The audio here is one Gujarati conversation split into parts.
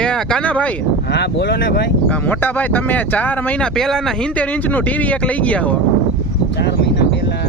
એ કાનાભાઈ, હા બોલો ને ભાઈ. મોટા ભાઈ તમે 4 મહિના પહેલાના 70 ઇંચનું ટીવી એક લઈ ગયા હો. 4 મહિના પહેલા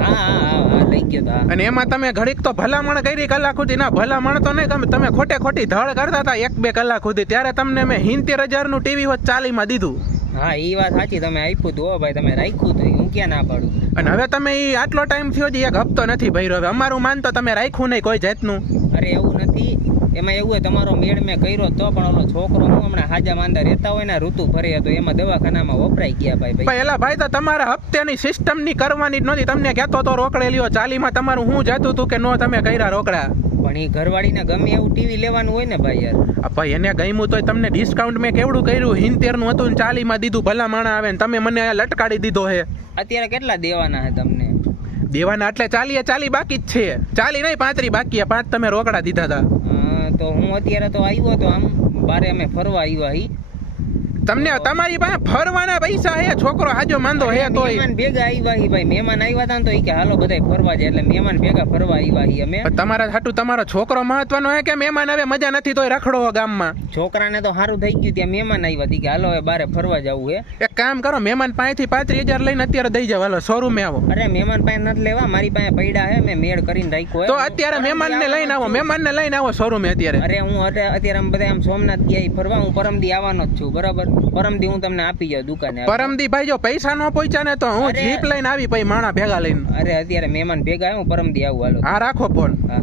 હા લઈ ગયો હતા. અને એમાં તમે ઘડીક તો ભલામણ કરી કલાક સુધી. ના ભલામણ તો નહીં, તમે ખોટે ખોટી ધડ કરતા હતા 1-2 કલાક સુધી. ત્યારે તમને મેં 70,000નું ટીવી હોત 40માં દીધું. હા એ વાત સાચી, તમે આપ્યું હતું. ભાઈ તમે રાખ્યું હતું, હું ક્યાં ના પાડું. અને હવે તમે આટલો ટાઈમ થયો જ એક હપ્તો નથી ભર્યો. હવે અમારું માન તો તમે રાખ્યું નહીં કોઈ જાતનું. અરે એવું નથી, એમાં એવું હોય તમારો મેળ મેં કર્યો તો પણ ઓલો છોકરો હું હમણાં હાજા માંદા રહેતા હોય ને ઋતુ ફરે હતો એમાં દવાખાનામાં વપરાઈ ગયા ભાઈ. એલા ભાઈ તો તમારા હપ્તાની સિસ્ટમ ની કરવાની જ નહોતી. તમને કહેતો તો રોકડે લ્યો 40માં તમારું હું જતું હતું કે નો તમે કર્યા રોકડા. પણ એ ઘરવાળીને ગમે એવું ટીવી લેવાનું હોય ને ભાઈ યાર. ભાઈ એને ગમ્યું તો તમને ડિસ્કાઉન્ટ મેં કેવડું કર્યું. 70નું હતું ને 40માં દીધું. ભલા માણા આવે ને તમે મને લટકાડી દીધો હે. અત્યારે કેટલા દેવાના છે તમને? દેવાના એટલે 40 બાકી જ છે. 40 નહીં 35 બાકી. 5 તમે રોકડા દીધા હતા. તો હું અત્યારે તો આવ્યો તો આમ બારે અમે ફરવા આવ્યા હી. તમને તમારી પાસે ફરવાના પૈસા હે? છોકરો હાજો માંદો હે તો મહેમાન ભેગા આવ્યા હી ભાઈ. મહેમાન આવ્યા હતા તો કે હાલો બધાય ફરવા જાય એટલે મહેમાન ભેગા ફરવા આવ્યા હી અમે. તમારા હાટુ તમારો છોકરો મહત્વનો હે કે મહેમાન આવે મજા નથી તોય રખડો ગામમાં? છોકરાને તો સારું થઈ ગયું, ત્યાં મહેમાન આવ્યા હતી કે હાલો હવે બારે ફરવા જવું હે. એક કામ કરો, મહેમાન પાસેથી 35,000 લઈને અત્યારે દઈ જાવ. હાલો શોરૂમે આવો. અરે મહેમાન પાસે નથી લેવા, મારી પાસે પૈડા હે, મેં મેળ કરીને રાખ્યો. તો અત્યારે મહેમાનને લઈને આવો. મહેમાનને લઈને આવો શોરૂમે અત્યારે. અરે હું અત્યારે આમ બધા આમ સોમનાથ ગયા ફરવા. હું પરમદી આવવાનો જ છું, બરાબર? પરમદી હું તમને આપી જાઉં દુકાને. પરમદી ભાઈ જો પૈસા નો પહોંચ્યા ને તો હું જીપ લઈને આવી પછી માણા ભેગા લઈને. અરે અત્યારે મહેમાન ભેગા હું પરમદી આવું. હાલો હા રાખો ફોન. હા.